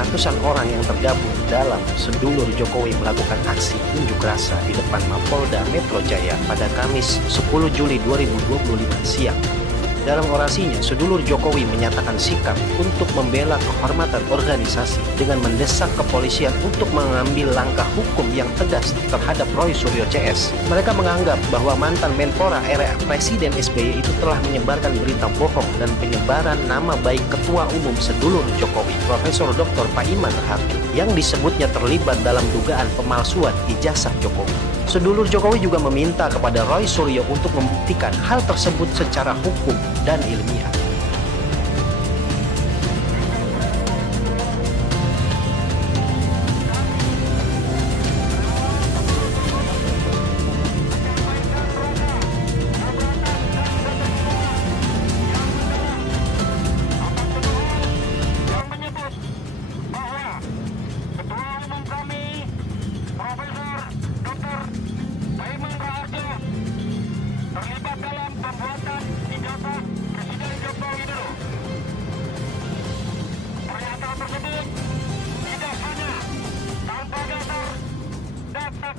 Ratusan orang yang tergabung dalam Sedulur Jokowi melakukan aksi unjuk rasa di depan Mapolda Metro Jaya pada Kamis 10 Juli 2025 siang. Dalam orasinya, Sedulur Jokowi menyatakan sikap untuk membela kehormatan organisasi dengan mendesak kepolisian untuk mengambil langkah hukum yang tegas terhadap Roy Suryo CS. Mereka menganggap bahwa mantan Menpora era Presiden SBY itu telah menyebarkan berita bohong dan penyebaran nama baik Ketua Umum Sedulur Jokowi, Profesor Dr. Paiman Harti, yang disebutnya terlibat dalam dugaan pemalsuan ijazah Jokowi. Sedulur Jokowi juga meminta kepada Roy Suryo untuk membuktikan hal tersebut secara hukum dan ilmiah.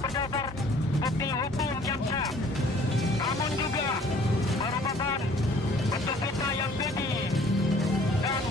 Berdasar bukti hukum yang sah, namun juga merupakan bentuk fitnah yang keji dan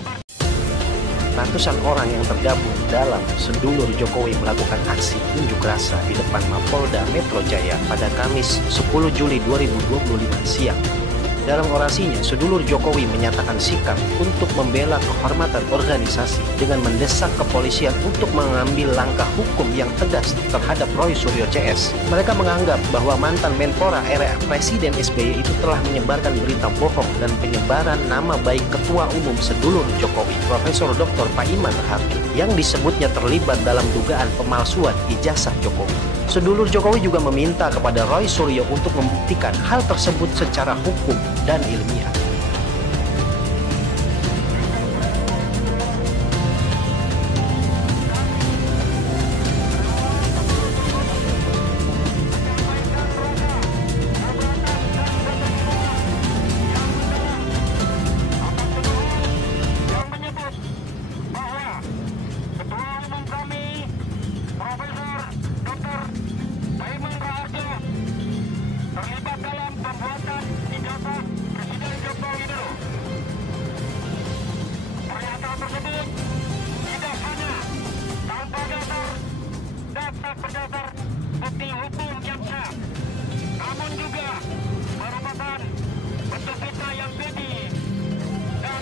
Ratusan orang yang tergabung dalam Sedulur Jokowi melakukan aksi unjuk rasa di depan Mapolda Metro Jaya pada Kamis 10 Juli 2025 siang. Dalam orasinya, Sedulur Jokowi menyatakan sikap untuk membela kehormatan organisasi dengan mendesak kepolisian untuk mengambil langkah hukum yang tegas terhadap Roy Suryo CS. Mereka menganggap bahwa mantan Menpora era Presiden SBY itu telah menyebarkan berita bohong dan penyebaran nama baik Ketua Umum Sedulur Jokowi, Profesor Dr. Paiman Harti, yang disebutnya terlibat dalam dugaan pemalsuan ijazah Jokowi. Sedulur Jokowi juga meminta kepada Roy Suryo untuk membuktikan hal tersebut secara hukum dan ilmiah. berdasar bukti hukum yang sah, namun juga merupakan bentuk fitnah yang keji dan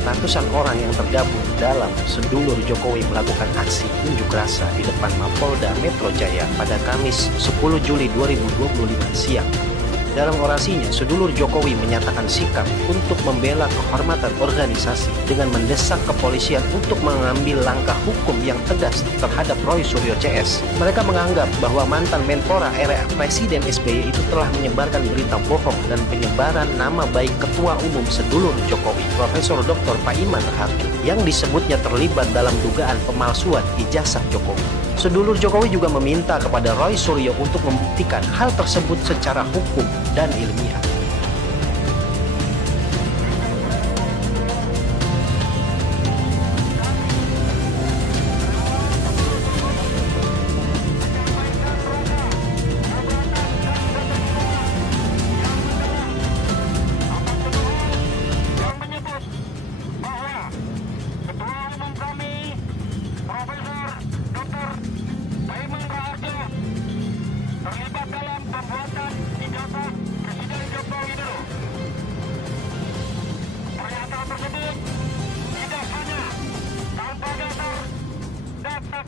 Ratusan orang yang tergabung dalam Sedulur Jokowi melakukan aksi unjuk rasa di depan Mapolda Metro Jaya pada Kamis 10 Juli 2025 siang. Dalam orasinya, Sedulur Jokowi menyatakan sikap untuk membela kehormatan organisasi dengan mendesak kepolisian untuk mengambil langkah hukum yang tegas terhadap Roy Suryo CS. Mereka menganggap bahwa mantan Menpora era Presiden SBY itu telah menyebarkan berita bohong dan penyebaran nama baik Ketua Umum Sedulur Jokowi, Profesor Dr. Paiman Harti, yang disebutnya terlibat dalam dugaan pemalsuan ijazah Jokowi. Sedulur Jokowi juga meminta kepada Roy Suryo untuk membuktikan hal tersebut secara hukum dan ilmiah.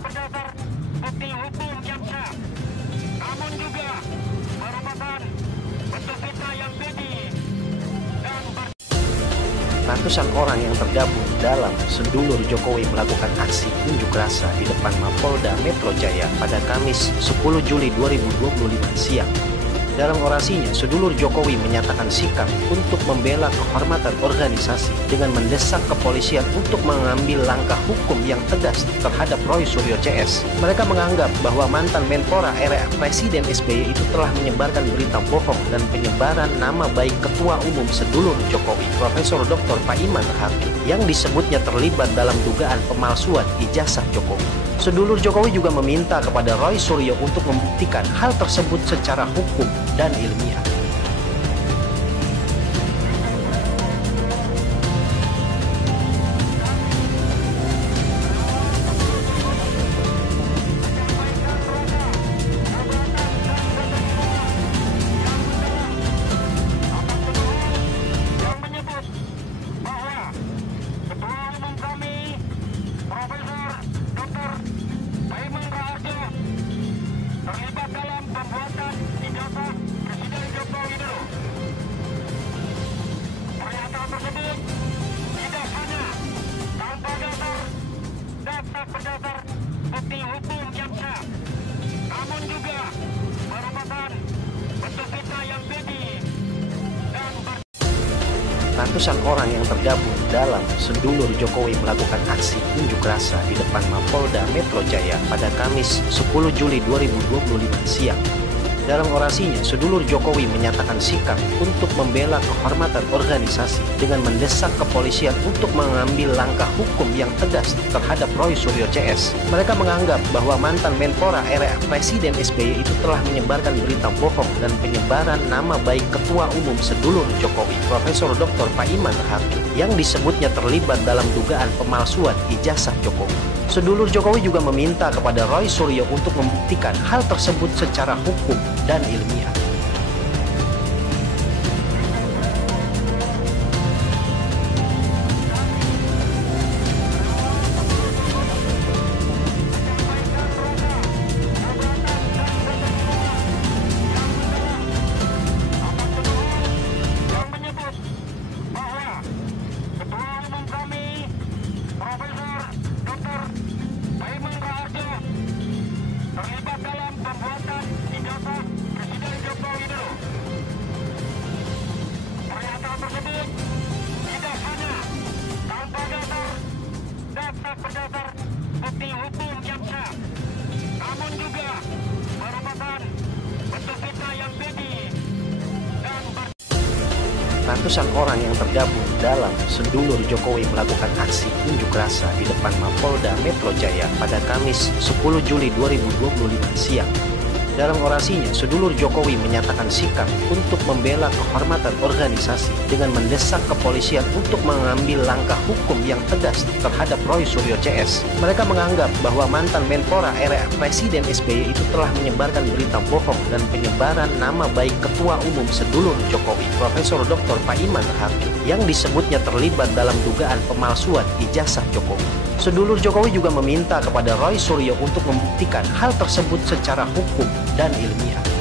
berdasar bukti hukum yang sah, namun juga merupakan bentuk fitnah yang keji dan Ratusan orang yang tergabung dalam Sedulur Jokowi melakukan aksi unjuk rasa di depan Mapolda Metro Jaya pada Kamis 10 Juli 2025 siang. Dalam orasinya, Sedulur Jokowi menyatakan sikap untuk membela kehormatan organisasi dengan mendesak kepolisian untuk mengambil langkah hukum yang tegas terhadap Roy Suryo CS. Mereka menganggap bahwa mantan Menpora era Presiden SBY itu telah menyebarkan berita bohong dan penyebaran nama baik Ketua Umum Sedulur Jokowi, Profesor Dr. Paiman Harti, yang disebutnya terlibat dalam dugaan pemalsuan ijazah Jokowi. Sedulur Jokowi juga meminta kepada Roy Suryo untuk membuktikan hal tersebut secara hukum dan ilmiah. Terlibat dalam pembuatan ijazah Presiden Joko Widodo. Pernyataan tersebut tidak hanya tanpa dasar data berdasar bukti hukum yang sah, namun juga merupakan bentuk fitnah yang keji dan Ratusan orang yang tergabung dalam Sedulur Jokowi melakukan aksi unjuk rasa di depan Mapolda Metro Jaya pada Kamis 10 Juli 2025 siang. Dalam orasinya, Sedulur Jokowi menyatakan sikap untuk membela kehormatan organisasi dengan mendesak kepolisian untuk mengambil langkah hukum yang tegas terhadap Roy Suryo CS. Mereka menganggap bahwa mantan Menpora era Presiden SBY itu telah menyebarkan berita bohong dan penyebaran nama baik Ketua Umum Sedulur Jokowi, Profesor Dr. Paiman Hartio, yang disebutnya terlibat dalam dugaan pemalsuan ijazah Jokowi. Sedulur Jokowi juga meminta kepada Roy Suryo untuk membuktikan hal tersebut secara hukum dan ilmiah. terlibat dalam pembuatan ijazah Presiden Joko Widodo. Pernyataan tersebut tidak hanya tanpa dasar data berdasar bukti hukum yang sah, namun juga merupakan bentuk fitnah yang keji dan Ratusan orang yang tergabung dalam Sedulur Jokowi melakukan aksi unjuk rasa di depan Mapolda Metro Jaya pada Kamis 10 Juli 2025 siang. Dalam orasinya, Sedulur Jokowi menyatakan sikap untuk membela kehormatan organisasi dengan mendesak kepolisian untuk mengambil langkah hukum yang tegas terhadap Roy Suryo CS. Mereka menganggap bahwa mantan Menpora era Presiden SBY itu telah menyebarkan berita bohong dan penyebaran nama baik Ketua Umum Sedulur Jokowi, Profesor Dr. Paiman Hartio, yang disebutnya terlibat dalam dugaan pemalsuan ijazah Jokowi. Sedulur Jokowi juga meminta kepada Roy Suryo untuk membuktikan hal tersebut secara hukum dan ilmiah.